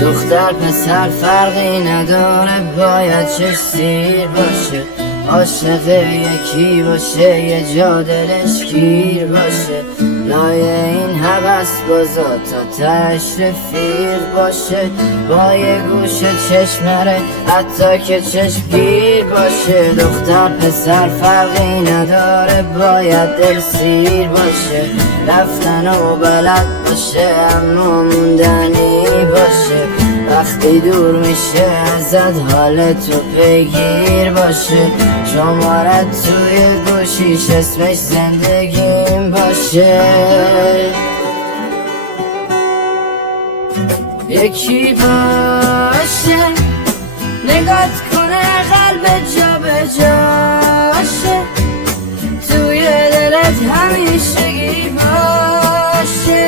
دختر پسر فرقی نداره، باید چش سیر باشه، عاشق یکی باشه، یه جا دلش گیر باشه، لای این هوس بازا تا تش رفیق باشه، با یه گوشه چشمره حتی که چشمگیر باشه. دختر پسر فرقی نداره، باید دل سیر باشه، رفتن و بلد باشه اما موندنی باشه، وقتی دور میشه ازت حالتو پیگیر باشه، شمارت توی گوشیش اسمش زندگیم باشه. یکی باشه نگات کنه قلب جا به جاشه، توی دلت همیشگی باشه.